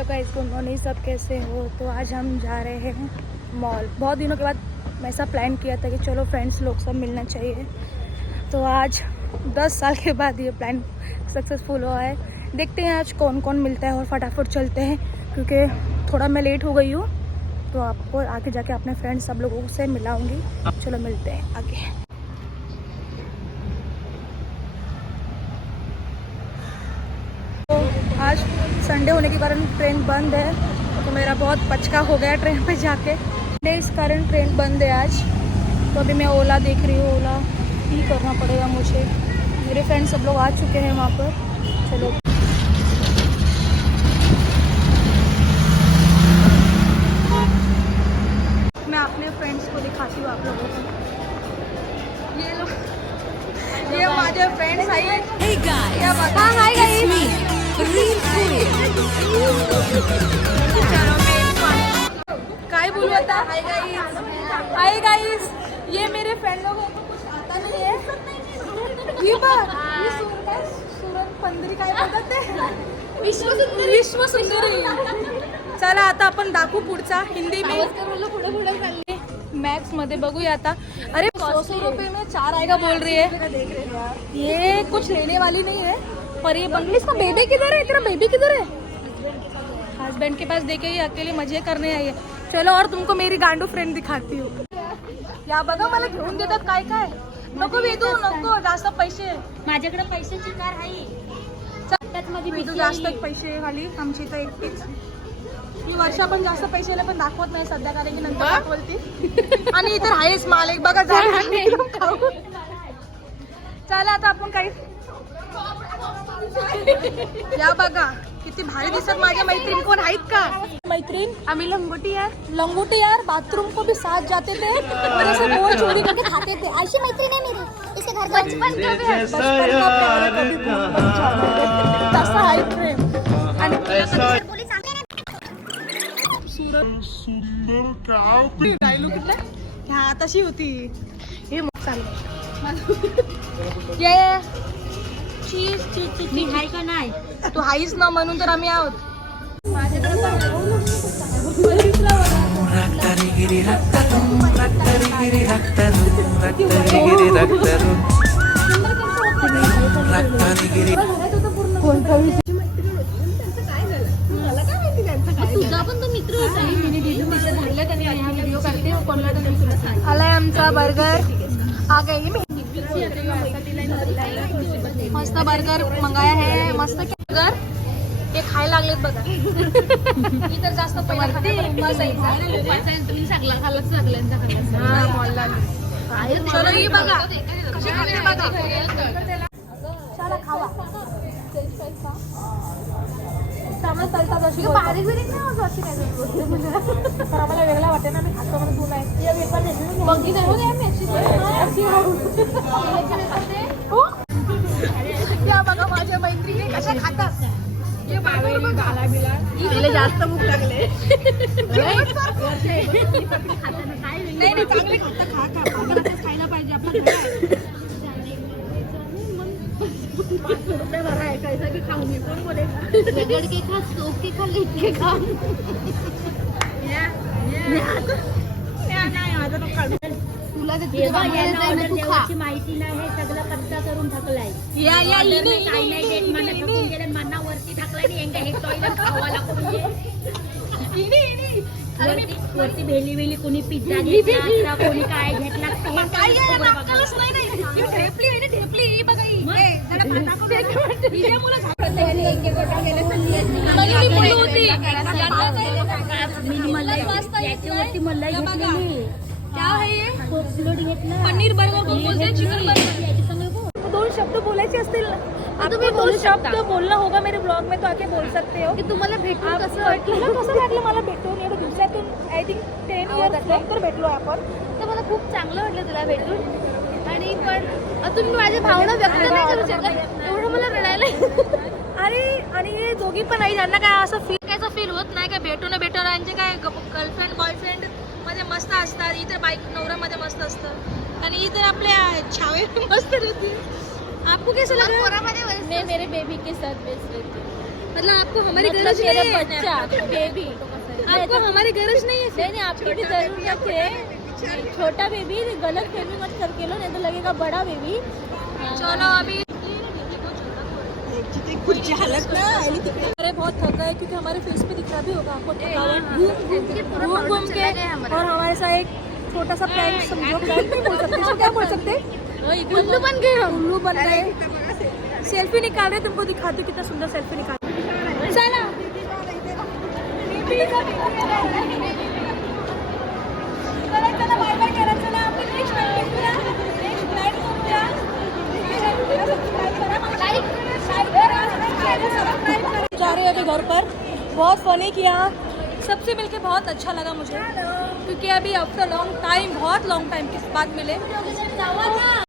Hello guys, good morning. सब कैसे हो? तो आज हम जा रहे हैं मॉल। बहुत दिनों के बाद मैं ऐसा प्लान किया था कि चलो फ्रेंड्स लोग सब मिलना चाहिए। तो आज 10 साल के बाद ये प्लान सक्सेसफुल हुआ है। देखते हैं आज कौन कौन मिलता है और फटाफट चलते हैं, क्योंकि थोड़ा मैं लेट हो गई हूँ। तो आपको आगे जाके अपने फ्रेंड्स सब लोगों से मिलाऊंगी। चलो मिलते हैं आगे। तो आज संडे होने के कारण ट्रेन बंद है, तो मेरा बहुत पचका हो गया ट्रेन पे जाके। इस कारण ट्रेन बंद है आज। तो अभी मैं ओला देख रही हूँ, ओला ही करना पड़ेगा मुझे। मेरे फ्रेंड्स सब लोग आ चुके हैं वहाँ पर। चलो मैं अपने फ्रेंड्स को दिखाती हूँ आप लोगों को। ये लोग, ये माझे फ्रेंड्स आहे। Hey guys, क्या बात है? हाय it's me, Real Queen. काय बोलू आता? Hi guys, hi guys. ये मेरे फ्रेंड लोगों को कुछ आता नहीं है। ये बात, ये सुरन पंधरी काय बोलतात ते? विश्व सुंदरी। चला आता आपण दाखवू पुढचा हिंदी में। पुढे मैक्स मध्ये बघूया आता। अरे 100 रुपये में 4 आएगा बोल रही है। ये कुछ लेने वाली नहीं है, पर ये बंगली। इसका बेबी किधर है? तेरा बेबी किधर है? हस्बैंड के पास देके ये अकेले मजे करने आई है। चलो और तुमको मेरी गांडू फ्रेंड दिखाती हूँ। या बघा मला घेऊन देतात काय काय। नको वेदू, नको जास्त पैसे। माझ्याकडे पैशाची कार आहे. वेदू जास्त पैसे खाली आमची इथं एकटीच। ही वर्षा पण जास्त पैशाला पण दाखवत नाही सध्या, कारण की नंतर दाखवल ती। आणि इतर आहेच माल एक बघा जा। चला आता आपण काही या बघा किती भारी दिसत। माझ्या मैत्रीण कोण आहेत का? मैत्रीण आम्ही लंगोटी यार बाथरूम को भी साथ जाते थे और ऐसे बोल चोरी करके खाते थे। ऐसी मैत्रीण है मेरी। इसके घर बचपन का प्यार कभी भूल मत जाना। तसा आहे प्रेम। आणि सुंदर काय डायलॉग कुठला? हाँ तशी होती। हे मग चालेल। ये चीज मी हाय का नाही? तू हाईस ना, म्हणून तर आम्ही आहोत। तुझा पण तो मित्र होता. आलाय आमचा बर्गर। आ गई मी मस्त बर्गर मंगाया है। मस्त बर्गर हे खायला लागलेत बघा। मी तर जास्त पहिला चलो ही बघा कशी खाते बघा। चला खावा। बारीक बिरीक नाही होत अशी काय तर आम्हाला वेगळा वाटते ना। मी खातो म्हणून तू नाही बघी या बघा माझ्या मैत्रिणी कशा खातात। तिला जास्त भूक लागले। नाही चांगले खाता, खा खायला पाहिजे आपल्या कैसा की खाऊ मी कोण बोलेगा? रगड़ के खा, सोख के खा, लिख के खा. तुला देवाची माहिती नाही. हे सगळं कब्जा करून टाकलाय. काही नाही देत मला. थकून गेले मनावरती टाकलाय. हे टॉयलेट खावाला वरती भेली वेली कोणी पिझ्झा घेतला, कोणी काय घेतला. याच्यावरती मलाई घेतली. पनीर बर्गर को बोलते हैं, चिकन बर्गर। 2 शब्द बोलायचे असतील ना, आपको 2 शब्द बोलना होगा मेरे ब्लॉग में, तो आके बोल सकते हो की तुम्हाला भेटून कसं वाटलं। मला भेटून एवढं दिवसातून आय थिंक 10 इयर्स नंतर भेटलो आपण। तर मला खूप चांगलं वाटलं तुला भेटून. आणि पण तुम्ही माझ्या भावना व्यक्त नाही करू शकत, एवढं मला रडायला. आणि हे दोघी पण नाही, ज्यांना काय असं फील होत नाही काय भेटून यांचे काय गर्लफ्रेंड बॉयफ्रेंड मध्ये मस्त असतात. इतर बाईक नवरा मध्ये मस्त असतं आणि इतर आपल्या छावे मस्त रहती। आपको कैसा लगा? मैं मेरे बेबी के साथ बेस्ट रहती हूँ। मतलब आपको हमारी गरज नहीं है बच्चा बेबी आपको हमारी गरज नहीं है नहीं आपकी भी जरूरत है छोटा बेबी गलत फहमी मत करके लो नहीं तो लगेगा बड़ा बेबी चलो अभी अरे बहुत थक गए क्योंकि हमारे फेस पे दिख रहा भी होगा आपको थकावट घूम घूम के और हमारे साथ एक छोटा सा प्रैंक समझो प्रैंक नहीं बोल सकते इसको क्या बोल सकते उल्लू बन गए हम उल्लू बन गए सेल्फी निकाल रहे तुमको दिखाती हूँ कितना सुंदर सेल्फी निकाल चला चला बाय बाय करा चला आपण नेक्स्ट टाइम करूया जा रहे हैं अभी घर पर बहुत फनी किया सबसे मिलके बहुत अच्छा लगा मुझे क्योंकि अभी आफ्टर लॉन्ग टाइम बहुत लॉन्ग टाइम के बाद मिले